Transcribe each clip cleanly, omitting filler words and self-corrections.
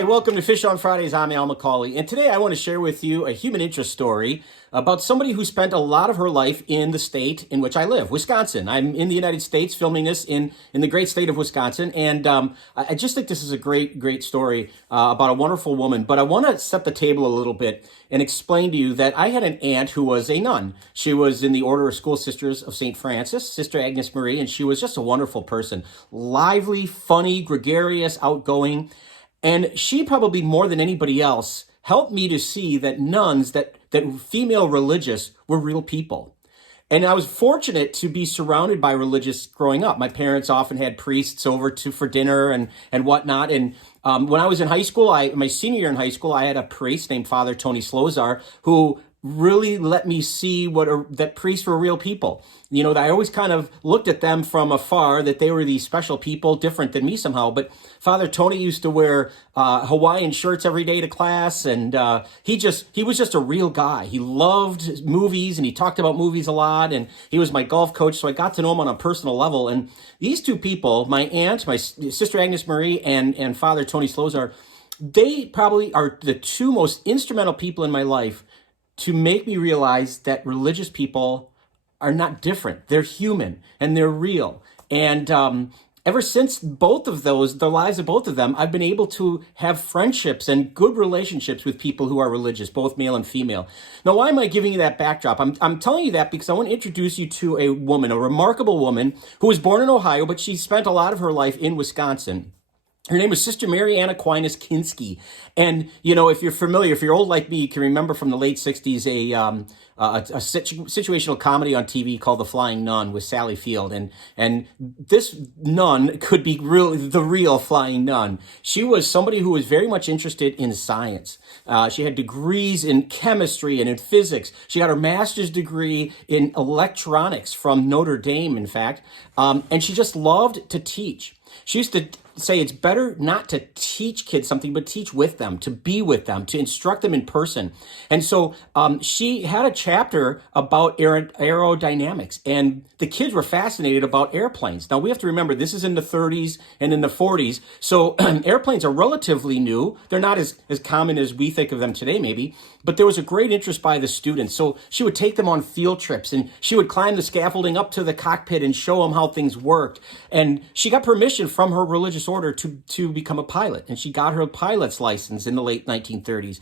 Hi, welcome to Fish on Fridays. I'm Al McCauley, and today I want to share with you a human interest story about somebody who spent a lot of her life in the state in which I live, Wisconsin. I'm in the United States filming this in the great state of Wisconsin, and I just think this is a great story about a wonderful woman. But I want to set the table a little bit and explain to you that I had an aunt who was a nun. She was in the Order of School Sisters of St. Francis, Sister Agnes Marie, and she was just a wonderful person. Lively, funny, gregarious, outgoing. And she probably more than anybody else helped me to see that nuns, that female religious were real people. And I was fortunate to be surrounded by religious growing up. My parents often had priests over for dinner and whatnot. And when I was in high school, my senior year in high school, I had a priest named Father Tony Slozar who really let me see that priests were real people. You know, I always kind of looked at them from afar, that they were these special people, different than me somehow. But Father Tony used to wear Hawaiian shirts every day to class, and he was just a real guy. He loved movies, and he talked about movies a lot, and he was my golf coach, so I got to know him on a personal level. And these two people, my aunt, my Sister Agnes Marie, and Father Tony Slozar, they probably are the two most instrumental people in my life to make me realize that religious people are not different. They're human and they're real. And ever since the lives of both of them, I've been able to have friendships and good relationships with people who are religious, both male and female. Now, why am I giving you that backdrop? I'm telling you that because I want to introduce you to a woman, a remarkable woman who was born in Ohio, but she spent a lot of her life in Wisconsin. Her name was Sister Mary Ann Aquinas Kinskey. And, you know, if you're familiar, if you're old like me, you can remember from the late 60s a situational comedy on TV called The Flying Nun with Sally Field. And this nun could be the real flying nun. She was somebody who was very much interested in science. She had degrees in chemistry and in physics. She got her master's degree in electronics from Notre Dame, in fact. And she just loved to teach. She used to say it's better not to teach kids something, but teach with them, to be with them, to instruct them in person. And so she had a chapter about aerodynamics, and the kids were fascinated about airplanes. Now, we have to remember, this is in the 30s and in the 40s, so airplanes are relatively new. They're not as common as we think of them today, maybe, but there was a great interest by the students. So she would take them on field trips, and she would climb the scaffolding up to the cockpit and show them how things worked. And she got permission from her religious order to become a pilot, and she got her pilot's license in the late 1930s.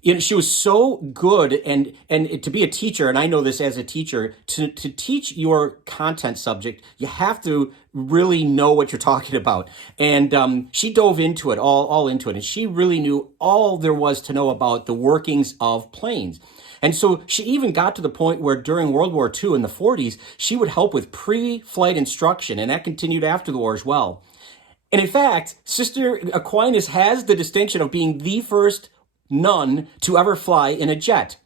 You know, she was so good and to be a teacher, and I know this as a teacher, to teach your content subject, you have to really know what you're talking about. And she dove into it, all into it, and she really knew all there was to know about the workings of planes. And so she even got to the point where during World War II in the 40s, she would help with pre-flight instruction, and that continued after the war as well. And in fact, Sister Aquinas has the distinction of being the first nun to ever fly in a jet.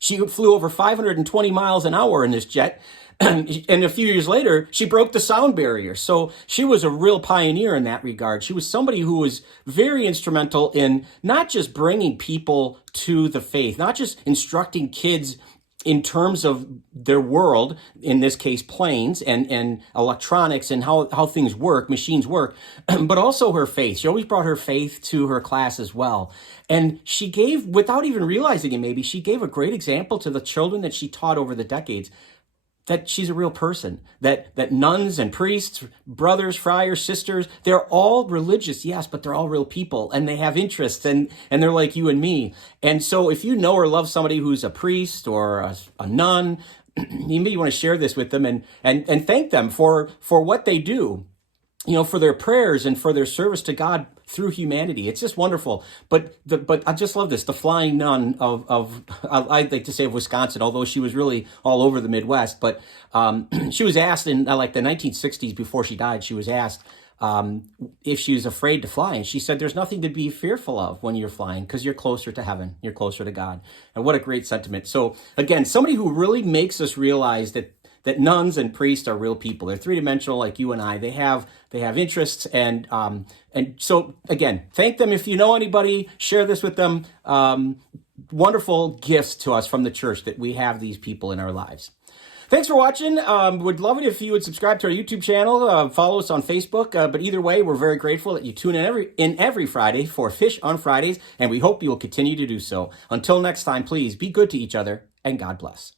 She flew over 520 miles an hour in this jet, and a few years later, she broke the sound barrier. So she was a real pioneer in that regard. She was somebody who was very instrumental in not just bringing people to the faith, not just instructing kids in terms of their world, in this case, planes and electronics and how things work, machines work, but also her faith. She always brought her faith to her class as well. And she gave, without even realizing it maybe, she gave a great example to the children that she taught over the decades, that she's a real person, that nuns and priests, brothers, friars, sisters, they're all religious, yes, but they're all real people, and they have interests, and they're like you and me. And so if you know or love somebody who's a priest or a nun, you may want to share this with them and thank them for what they do, you know, for their prayers and for their service to God through humanity. It's just wonderful. But I just love this, the flying nun of I'd like to say of Wisconsin, although she was really all over the Midwest. But she was asked in like the 1960s, before she died, she was asked if she was afraid to fly. And she said, there's nothing to be fearful of when you're flying, because you're closer to heaven. You're closer to God. And what a great sentiment. So again, somebody who really makes us realize that nuns and priests are real people. They're three-dimensional like you and I. They have interests, and so again, thank them. If you know anybody, share this with them. Wonderful gifts to us from the church that we have these people in our lives. Thanks for watching. Would love it if you would subscribe to our YouTube channel, follow us on Facebook. But either way, we're very grateful that you tune in every Friday for Fish on Fridays, and we hope you will continue to do so. Until next time, please be good to each other, and God bless.